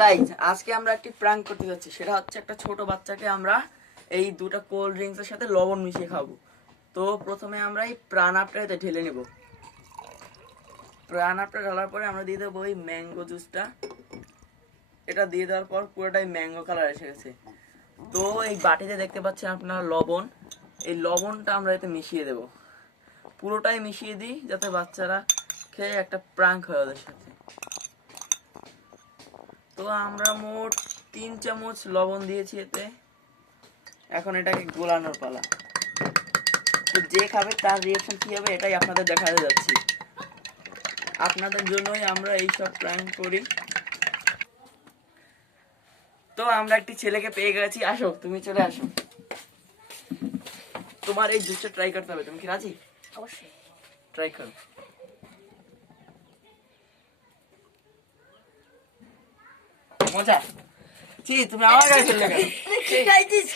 Guys আজকে আমরা একটি প্র্যাঙ্ক করতে যাচ্ছি। সেটা হচ্ছে একটা ছোট বাচ্চাকে আমরা এই দুটো কোল্ড ড্রিঙ্কসের সাথে লবণ মিশিয়ে খাবো। তো প্রথমে আমরা এই প্রাণ আপটা এতে ঢেলে নেব। প্রাণ আপটা ঢালার পরে আমরা দিয়ে দেবো এই ম্যাঙ্গো জুসটা। এটা দিয়ে দেওয়ার পর পুরোটাই ম্যাঙ্গো কালার এসে গেছে। তো এই বাটিতে দেখতে পাচ্ছেন আপনারা লবণ, এই লবণটা আমরা এতে মিশিয়ে দেব। পুরোটাই মিশিয়ে দিই যাতে বাচ্চারা খেয়ে একটা প্র্যাঙ্ক হয় ওদের সাথে। তো আমরা মোট 3 চামচ লবণ দিয়েছি এতে। এখন এটাকে গোলানোর পালা। তো যে খাবে তার রিয়াকশন কি হবে এটাই আপনাদের দেখাতে যাচ্ছি। আপনাদের জন্যই আমরা এইসব প্ল্যান করি। তো আমরা একটি ছেলেকে পেয়ে গেছি, আসো তুমি চলে আসো। তোমার এই জুসটা ট্রাই করতে হবে, তুমি কি রাজি? অবশ্যই ট্রাই করো। মজা? ছি, তুমি আমার গায়ে ফেললে কেন? কি খাইছিস?